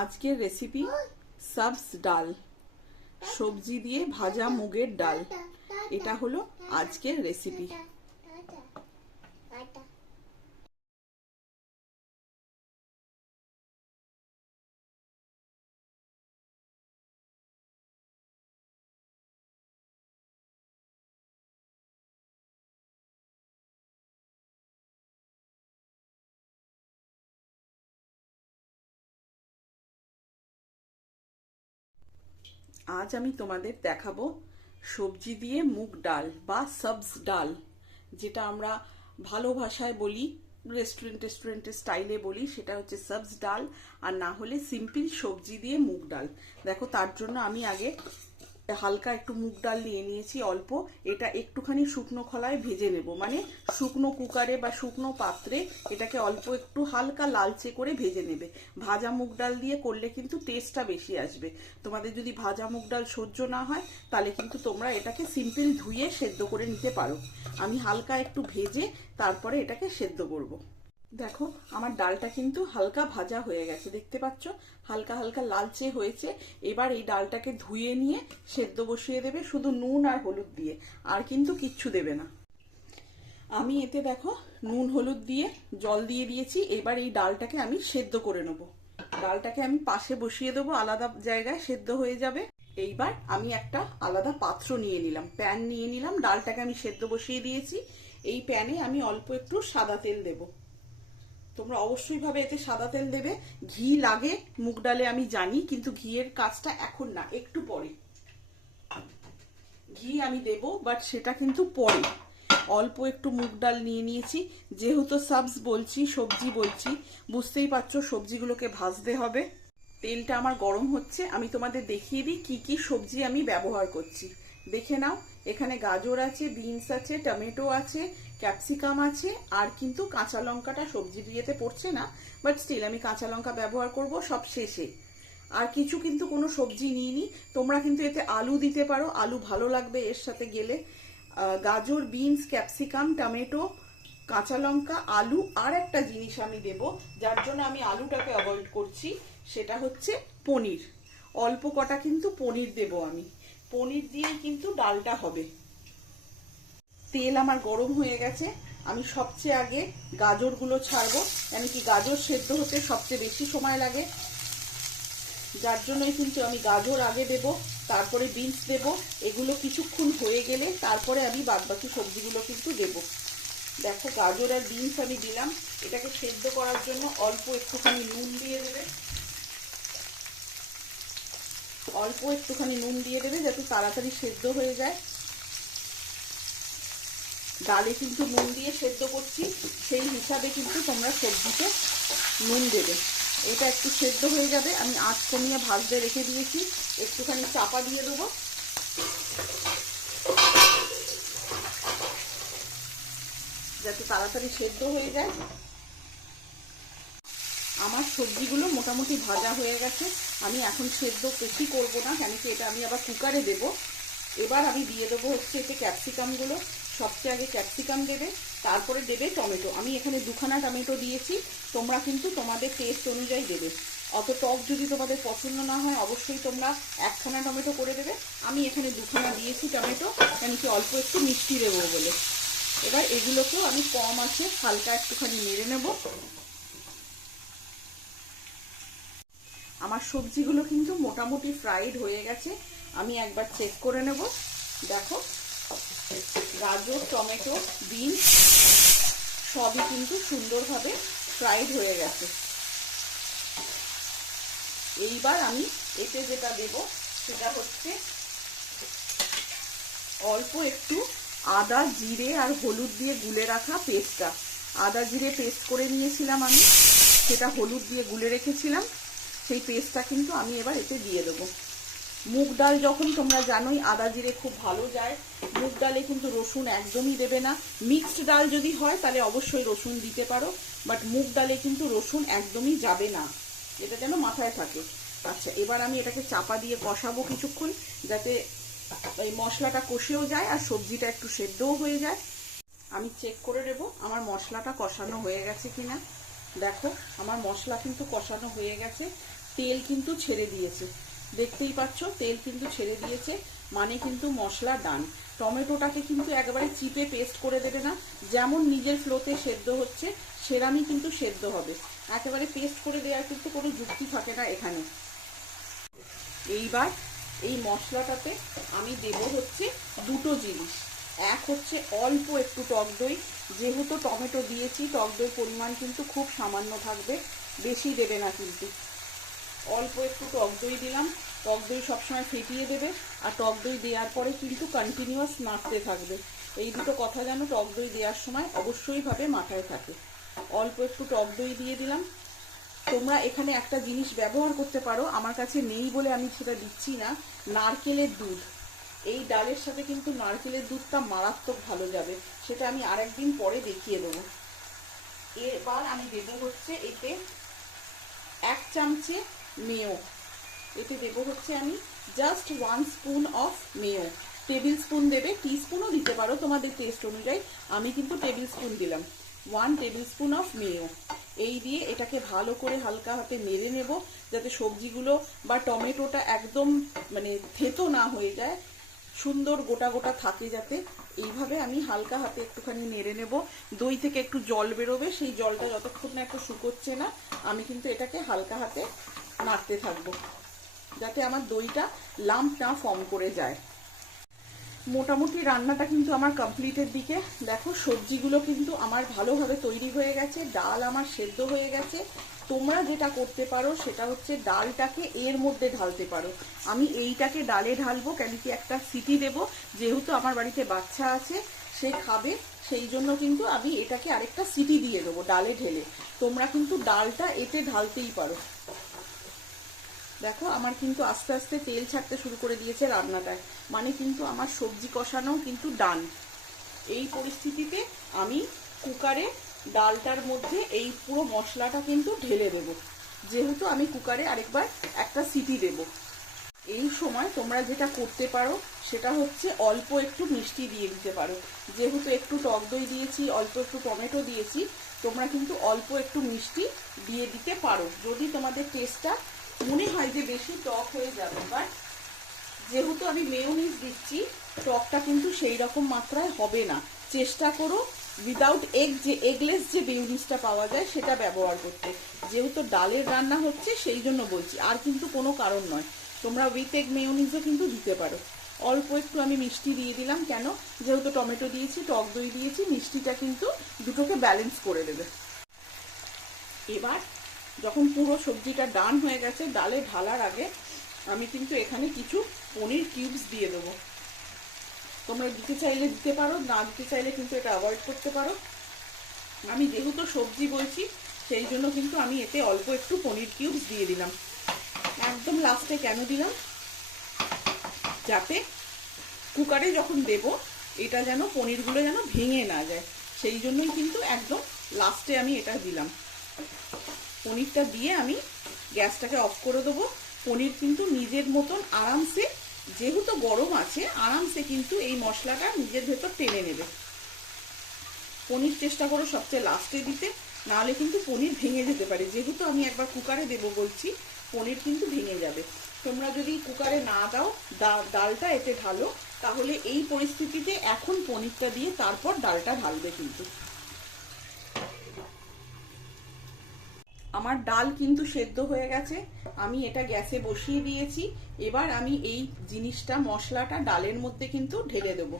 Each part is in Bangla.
আজকের রেসিপি সবজ ডাল, সবজি দিয়ে ভাজা মুগের ডাল। এটা হলো আজকের রেসিপি। আজ আমি তোমাদের দেখাবো সবজি দিয়ে মুগ ডাল বা সবজ ডাল, যেটা আমরা ভালো ভাষায় বলি, রেস্টুরেন্টের স্টাইলে বলি, সেটা হচ্ছে সবজ ডাল, আর না হলে সিম্পল সবজি দিয়ে মুগ ডাল। দেখো, তার জন্য আমি আগে হালকা একটু মুগ ডাল নিয়ে নিয়েছি অল্প। এটা একটুখানি শুকনো খোলায় ভেজে নেব, মানে শুকনো কুকারে বা শুকনো পাত্রে এটাকে অল্প একটু হালকা লালচে করে ভেজে নেবে। ভাজা মুগ ডাল দিয়ে করলে কিন্তু টেস্টটা বেশি আসবে। তোমাদের যদি ভাজা মুগ ডাল সহ্য না হয় তাহলে কিন্তু তোমরা এটাকে সিম্পল ধুয়ে সেদ্ধ করে নিতে পারো। আমি হালকা একটু ভেজে তারপরে এটাকে সেদ্ধ করব। দেখো, আমার ডালটা কিন্তু হালকা ভাজা হয়ে গেছে, দেখতে পাচ্ছ হালকা হালকা লালচে হয়েছে। এবার এই ডালটাকে ধুয়ে নিয়ে সেদ্ধ বসিয়ে দেবে শুধু নুন আর হলুদ দিয়ে, আর কিন্তু কিচ্ছু দেবে না। আমি এতে দেখো নুন হলুদ দিয়ে জল দিয়ে দিয়েছি। এবার এই ডালটাকে আমি সেদ্ধ করে নেব। ডালটাকে আমি পাশে বসিয়ে দেবো, আলাদা জায়গায় সেদ্ধ হয়ে যাবে। এইবার আমি একটা আলাদা পাত্র নিয়ে নিলাম, প্যান নিয়ে নিলাম। ডালটাকে আমি সেদ্ধ বসিয়ে দিয়েছি। এই প্যানে আমি অল্প একটু সাদা তেল দেবো। তোমরা অবশ্যই ভাবে এতে সাদা তেল দেবে। ঘি লাগে মুগ ডালে আমি জানি, কিন্তু ঘিয়ের কাজটা এখন না, একটু পরে ঘি আমি দেব, বাট সেটা কিন্তু পরে। অল্প একটু মুগ ডাল নিয়ে নিয়েছি, যেহেতু সবজ বলছি, সবজি বলছি, বুঝতেই পারছো সবজিগুলোকে ভাজতে হবে। তেলটা আমার গরম হচ্ছে, আমি তোমাদের দেখিয়ে দিই কি কি সবজি আমি ব্যবহার করছি। দেখে নাও, এখানে গাজর আছে, বিনস আছে, টমেটো আছে, ক্যাপসিকাম আছে, আর কিন্তু কাঁচা লঙ্কাটা সবজি দিয়েতে পড়ছে না, বাট স্টিল আমি কাঁচা লঙ্কা ব্যবহার করব সব শেষে। আর কিছু কিন্তু কোনো সবজি নিইনি, তোমরা কিন্তু এতে আলু দিতে পারো, আলু ভালো লাগবে এর সাথে গেলে। গাজর, বিনস, ক্যাপসিকাম, টমেটো, কাঁচা লঙ্কা, আলু, আর একটা জিনিস আমি দেব, যার জন্য আমি আলুটাকে অ্যাভয়েড করছি, সেটা হচ্ছে পনির। অল্প কটা কিন্তু পনির দেব আমি। পনির দিয়েই কিন্তু ডালটা হবে। তেল আমার গরম হয়ে গেছে, আমি সবচেয়ে আগে গাজরগুলো ছাড়বো, কেন কি গাজর সেদ্ধ হতে সবচেয়ে বেশি সময় লাগে, যার জন্যই কিন্তু আমি গাজর আগে দেব, তারপরে বিনস দেব। এগুলো কিছুক্ষণ হয়ে গেলে তারপরে আমি বাদবাকি সবজিগুলো কিন্তু দেব। দেখো, গাজর আর বিনস আমি দিলাম। এটাকে সেদ্ধ করার জন্য অল্প একটুখানি নুন দিয়ে দেবে, অল্প একটুখানি নুন দিয়ে দেবে যাতে তাড়াতাড়ি সেদ্ধ হয়ে যায়। ডালে কিন্তু নুন দিয়ে সেদ্ধ করছি, সেই হিসাবে কিন্তু তোমরা সবজিতে নুন দেবে। এটা একটু সেদ্ধ হয়ে যাবে, আমি আঁচ কমিয়ে ভাজতে রেখে দিয়েছি। একটুখানি চাপা দিয়ে দেবো যাতে তাড়াতাড়ি সেদ্ধ হয়ে যায়। আমার সবজিগুলো মোটামুটি ভাজা হয়ে গেছে। আমি এখন সেদ্ধ বেশি করবো না, কেন কি এটা আমি আবার কুকারে দেবো। এবার আমি দিয়ে দেবো হচ্ছে এতে ক্যাপসিকামগুলো। সবচেয়ে আগে ক্যাপসিকাম দেবে, তারপরে দেবে টমেটো। আমি এখানে দুখানা টমেটো দিয়েছি, তোমরা কিন্তু তোমাদের টেস্ট অনুযায়ী দেবে। অত টক যদি তোমাদের পছন্দ না হয় অবশ্যই তোমরা একখানা টমেটো করে দেবে। আমি এখানে দুখানা দিয়েছি টমেটো, কেন কি অল্প একটু মিষ্টি দেবো বলে। এবার এগুলোকেও আমি কম আছে হালকা একটুখানি নেড়ে নেব। আমার সবজিগুলো কিন্তু মোটামুটি ফ্রাইড হয়ে গেছে, আমি একবার চেক করে নেব। দেখো, গাজর, টমেটো, বিনস সবই কিন্তু সুন্দরভাবে ফ্রাইড হয়ে গেছে। এইবার আমি এতে যেটা দেব সেটা হচ্ছে অল্প একটু আদা, জিরে আর হলুদ দিয়ে গুলে রাখা পেস্টটা। আদা জিরে পেস্ট করে নিয়েছিলাম আমি, সেটা হলুদ দিয়ে গুলে রেখেছিলাম, সেই পেস্টটা কিন্তু আমি এবার এতে দিয়ে দেবো। মুগ ডাল যখন তোমরা জানোই আদা জিরে খুব ভালো যায়। মুগ ডালে কিন্তু রসুন একদমই দেবে না। মিক্সড ডাল যদি হয় তাহলে অবশ্যই রসুন দিতে পারো, বাট মুগ ডালে কিন্তু রসুন একদমই যাবে না, এটা যেন মাথায় থাকে। আচ্ছা, এবার আমি এটাকে চাপা দিয়ে কষাবো কিছুক্ষণ, যাতে এই মশলাটা কষেও যায় আর সবজিটা একটু সেদ্ধও হয়ে যায়। আমি চেক করে নেব আমার মশলাটা কষানো হয়ে গেছে কিনা। দেখো, আমার মশলা কিন্তু কষানো হয়ে গেছে। তেল কিন্তু ছেড়ে দিয়েছে, দেখতেই পাচ্ছ তেল কিন্তু ছেড়ে দিয়েছে, মানে কিন্তু মশলা ডান। টমেটোটাকে কিন্তু একেবারে চিপে পেস্ট করে দেবে না, যেমন নিজের ফ্লোতে সেদ্ধ হচ্ছে সেরামই কিন্তু সেদ্ধ হবে, একেবারে পেস্ট করে দেওয়ার কিন্তু কোনো যুক্তি থাকে না এখানে। এইবার এই মশলাটাতে আমি দেব হচ্ছে দুটো জিনিস। এক হচ্ছে অল্প একটু টক দই, যেহেতু টমেটো দিয়েছি টক দইয়ের পরিমাণ কিন্তু খুব সামান্য থাকবে, বেশি দেবে না কিন্তু। অল্প একটু টক দই দিলাম, টক দই সবসময় ফেটিয়ে দেবে, আর টক দই দেওয়ার পরে কিন্তু কন্টিনিউয়াস নাড়তে থাকবে। এই দুটো কথা যেন টক দই দেওয়ার সময় অবশ্যই ভাবে মাথায় থাকে। অল্প একটু টক দই দিয়ে দিলাম। তোমরা এখানে একটা জিনিস ব্যবহার করতে পারো, আমার কাছে নেই বলে আমি সেটা দিচ্ছি না, নারকেলের দুধ। এই ডালের সাথে কিন্তু নারকেলের দুধটা মারাত্মক ভালো যাবে, সেটা আমি আরেকদিন পরে দেখিয়ে দেবো। এবার আমি দেবো হচ্ছে এতে 1 চামচে মেয়ো, এতে দেবো হচ্ছে আমি just 1 spoon of Mayo. Table spoon দেবে, টিস্পুনও দিতে পারো তোমাদের টেস্ট অনুযায়ী, আমি কিন্তু টেবিল স্পুন দিলাম। 1 টেবিল স্পুন অফ মেয়ো। এই দিয়ে এটাকে ভালো করে হালকা হাতে নেড়ে নেব, যাতে সবজিগুলো বা টমেটোটা একদম মানে থেতো না হয়ে যায়, সুন্দর গোটা গোটা থাকে যাতে। এইভাবে আমি হালকা হাতে একটুখানি নেড়ে নেব। দই থেকে একটু জল বেরোবে, সেই জলটা যতক্ষণ না একটু শুকোচ্ছে না আমি কিন্তু এটাকে হালকা হাতে নাড়তে থাকবো, যাতে আমার দইটা লাম্প না ফর্ম করে যায়। মোটামুটি রান্নাটা কিন্তু আমার কমপ্লিটের দিকে। দেখো সবজিগুলো কিন্তু আমার ভালোভাবে তৈরি হয়ে গেছে, ডাল আমার সেদ্ধ হয়ে গেছে। তোমরা যেটা করতে পারো সেটা হচ্ছে ডালটাকে এর মধ্যে ঢালতে পারো। আমি এইটাকে ডালে ঢালবো, কেন কি একটা সিটি দেব, যেহেতু আমার বাড়িতে বাচ্চা আছে সে খাবে, সেই জন্য কিন্তু আমি এটাকে আরেকটা সিটি দিয়ে দেবো ডালে ঢেলে। তোমরা কিন্তু ডালটা এতে ঢালতেই পারো। দেখো আমার কিন্তু আস্তে আস্তে তেল ছাড়তে শুরু করে দিয়েছে রান্নাটায়, মানে কিন্তু আমার সবজি কষানো কিন্তু ডান। এই পরিস্থিতিতে আমি কুকারে ডালটার মধ্যে এই পুরো মশলাটা কিন্তু ঢেলে দেব, যেহেতু আমি কুকারে আরেকবার একটা সিটি দেব। এই সময় তোমরা যেটা করতে পারো সেটা হচ্ছে অল্প একটু মিষ্টি দিয়ে দিতে পারো, যেহেতু একটু টক দই দিয়েছি, অল্প একটু টমেটো দিয়েছি, তোমরা কিন্তু অল্প একটু মিষ্টি দিয়ে দিতে পারো যদি তোমাদের টেস্টটা মনে হয় যে বেশি টক হয়ে যাবে। বাট যেহেতু আমি মেয়োনিজ দিচ্ছি, টকটা কিন্তু সেই রকম মাত্রায় হবে না। চেষ্টা করো উইদাউট এগ, যে এগলেস যে মেয়োনিজটা পাওয়া যায় সেটা ব্যবহার করতে। যেহেতু ডালের রান্না হচ্ছে সেই জন্য বলছি, আর কিন্তু কোনো কারণ নয়। তোমরা উইথ এগ মেয়োনিজও কিন্তু দিতে পারো। অল্প একটু আমি মিষ্টি দিয়ে দিলাম, কেন, যেহেতু টমেটো দিয়েছি, টক দই দিয়েছি, মিষ্টিটা কিন্তু দুটোকে ব্যালেন্স করে দেবে। এবার যখন পুরো সবজিটা ডান হয়ে গেছে, ডালে ঢালার আগে আমি কিন্তু এখানে কিছু পনির কিউবস দিয়ে দেবো। তোমরা দিতে চাইলে দিতে পারো, না দিতে চাইলে কিন্তু এটা অ্যাভয়েড করতে পারো। আমি যেহেতু সবজি বলছি সেই জন্য কিন্তু আমি এতে অল্প একটু পনির কিউবস দিয়ে দিলাম। একদম লাস্টে কেন দিলাম, যাতে কুকারে যখন দেব এটা যেন পনিরগুলো যেন ভেঙে না যায়, সেই জন্যই কিন্তু একদম লাস্টে আমি এটা দিলাম। পনিরটা দিয়ে আমি গ্যাসটাকে অফ করে দেবো। পনির কিন্তু নিজের মতন আরামসে, যেহেতু গরম আছে, আরামসে কিন্তু এই মশলাটা নিজের ভেতর টেনে নেবে। পনির চেষ্টা করো সবচেয়ে লাস্টে দিতে, নাহলে কিন্তু পনির ভেঙে যেতে পারে। যেহেতু আমি একবার কুকারে দেবো বলছি, পনির কিন্তু ভেঙে যাবে। তোমরা যদি কুকারে না দাও, ডালটা এতে ঢালো, তাহলে এই পরিস্থিতিতে এখন পনিরটা দিয়ে তারপর ডালটা ঢালবে। কিন্তু আমার ডাল কিন্তু সেদ্ধ হয়ে গেছে, আমি এটা গ্যাসে বসিয়ে দিয়েছি। এবার আমি এই জিনিসটা, মশলাটা ডালের মধ্যে কিন্তু ঢেলে দেবো।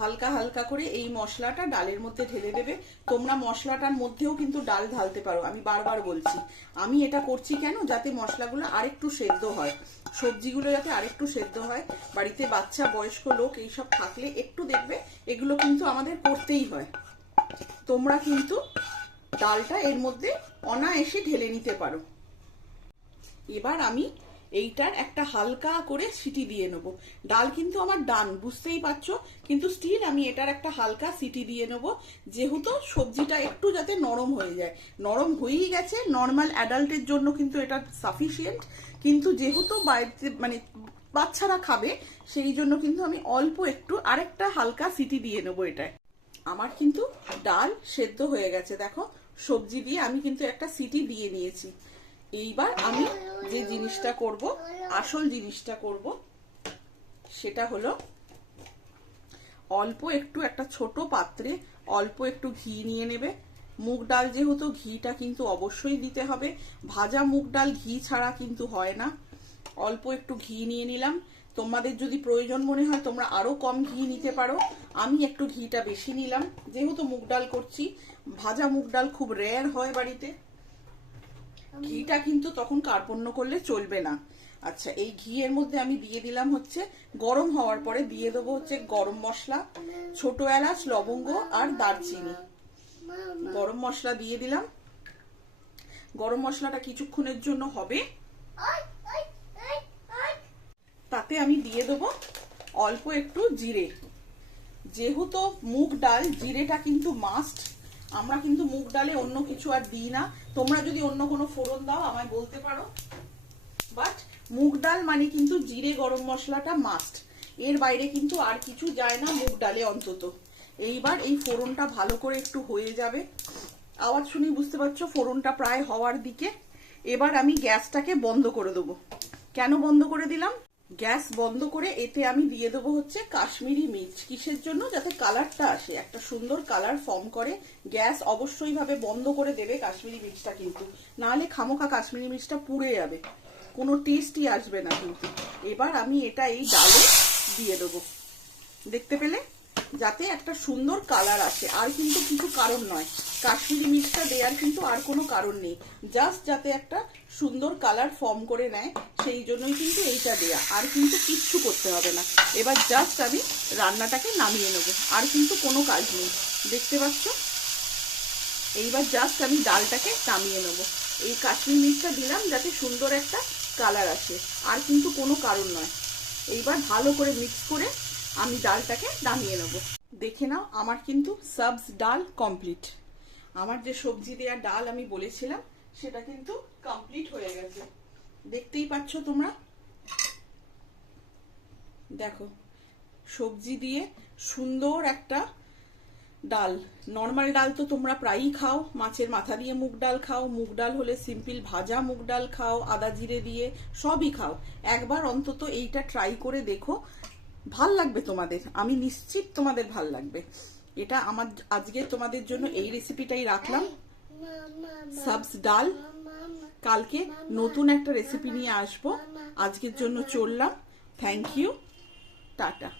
হালকা হালকা করে এই মশলাটা ডালের মধ্যে ঢেলে দেবে। তোমরা মশলাটার মধ্যেও কিন্তু ডাল ঢালতে পারো, আমি বারবার বলছি। আমি এটা করছি কেন, যাতে মশলাগুলো আরেকটু সেদ্ধ হয়, সবজিগুলো যাতে আরেকটু সেদ্ধ হয়। বাড়িতে বাচ্চা, বয়স্ক লোক এইসব থাকলে একটু দেখবে এগুলো কিন্তু আমাদের করতেই হয়। তোমরা কিন্তু ডালটা এর মধ্যে অনায়াসে ঢেলে নিতে পারো। এবার আমি এইটার একটা হালকা করে সিটি দিয়ে নেবো। ডাল কিন্তু আমার ডান, বুঝতেই পারছো, কিন্তু স্টিল আমি এটার একটা হালকা সিটি দিয়ে নেবো, যেহেতু সবজিটা একটু যাতে নরম হয়ে যায়। নরম হয়েই গেছে, নর্মাল অ্যাডাল্টের জন্য কিন্তু এটা সাফিসিয়েন্ট, কিন্তু যেহেতু বাড়িতে মানে বাচ্চারা খাবে সেই জন্য কিন্তু আমি অল্প একটু আরেকটা হালকা সিটি দিয়ে নেবো এটায়। আমার কিন্তু ডাল সেদ্ধ হয়ে গেছে, দেখো সবজি দিয়ে আমি কিন্তু একটা সিটি দিয়ে নিয়েছি। এইবার আমি যে জিনিসটা করব, আসল জিনিসটা করব, সেটা হলো অল্প একটু একটা ছোট পাত্রে অল্প একটু ঘি নিয়ে নেবে। মুগ ডাল যেহেতু, ঘিটা কিন্তু অবশ্যই দিতে হবে। ভাজা মুগ ডাল ঘি ছাড়া কিন্তু হয় না। অল্প একটু ঘি নিয়ে নিলাম। তোমাদের যদি প্রয়োজন মনে হয় তোমরা আরো কম ঘি নিতে পারো। আমি একটু ঘিটা বেশি নিলাম, যেহেতু মুগ ডাল করছি। ভাজা মুগ ডাল খুব রেয়ার হয় বাড়িতে, ঘিটা কিন্তু তখন কার্পণ্য করলে চলবে না। আচ্ছা, এই ঘিয়ের মধ্যে আমি দিয়ে দিলাম হচ্ছে, গরম হওয়ার পরে দিয়ে দেবো হচ্ছে গরম মশলা, ছোট এলাচ, লবঙ্গ আর দারচিনি। গরম মশলা দিয়ে দিলাম। গরম মশলাটা কিছুক্ষণের জন্য হবে। তাতে আমি দিয়ে দেবো অল্প একটু জিরে। যেহেতু মুগ ডাল, জিরেটা কিন্তু মাস্ট। আমরা কিন্তু মুগ ডালে অন্য কিছু আর দিই না। তোমরা যদি অন্য কোনো ফোড়ন দাও আমায় বলতে পারো, বাট মুগ ডাল মানে কিন্তু জিরে গরম মশলাটা মাস্ট। এর বাইরে কিন্তু আর কিছু যায় না মুগ ডালে অন্তত। এইবার এই ফোড়নটা ভালো করে একটু হয়ে যাবে। আওয়াজ শুনে বুঝতে পারছো ফোড়নটা প্রায় হওয়ার দিকে। এবার আমি গ্যাসটাকে বন্ধ করে দেবো। কেন বন্ধ করে দিলাম? গ্যাস বন্ধ করে এতে আমি দিয়ে দেবো হচ্ছে কাশ্মীরি মির্চ। কিসের জন্য? যাতে কালারটা আসে, একটা সুন্দর কালার ফর্ম করে। গ্যাস অবশ্যই ভাবে বন্ধ করে দেবে কাশ্মীরি মির্চটা, কিন্তু নাহলে খামোখা কাশ্মীরি মির্চটা পুড়ে যাবে, কোনো টেস্টই আসবে না কিন্তু। এবার আমি এটা এই ডালে দিয়ে দেবো, দেখতে পেলে, যাতে একটা সুন্দর কালার আসে। আর কিন্তু কিছু কারণ নয়, কাশ্মীরি মির্চটা দেওয়ার কিন্তু আর কোনো কারণ নেই, জাস্ট যাতে একটা সুন্দর কালার ফর্ম করে নেয়, সেই জন্যই কিন্তু এইটা দেয়া। আর কিন্তু কিচ্ছু করতে হবে না। এবার জাস্ট আমি রান্নাটাকে নামিয়ে নেবো, আর কিন্তু কোনো কাজ নেই, দেখতে পাচ্ছ। এইবার জাস্ট আমি ডালটাকে নামিয়ে নেবো। এই কাশ্মীরি মির্চটা দিলাম যাতে সুন্দর একটা কালার আসে, আর কিন্তু কোনো কারণ নয়। এইবার ভালো করে মিক্স করে আমি ডালটাকে নামিয়ে নেব। দেখে নাও, আমার কিন্তু সাবস ডাল কমপ্লিট। আমার যে সবজি দেওয়া ডাল আমি বলেছিলাম সেটা কিন্তু কমপ্লিট হয়ে গেছে, দেখতেই পাচ্ছ তোমরা। দেখো, সবজি দিয়ে সুন্দর একটা ডাল। নর্মাল ডাল তো তোমরা প্রায়ই খাও, মাছের মাথা দিয়ে মুগ ডাল খাও, মুগ ডাল হলে সিম্পল ভাজা মুগ ডাল খাও, আদা জিরে দিয়ে সবই খাও। একবার অন্তত এইটা ট্রাই করে দেখো, ভাল লাগবে তোমাদের, আমি নিশ্চিত তোমাদের ভাল লাগবে। এটা আমার আজকে তোমাদের জন্য এই রেসিপিটাই রাখলাম, সাবস ডাল। কালকে নতুন একটা রেসিপি নিয়ে আসবো। আজকের জন্য চললাম। Thank you, tata.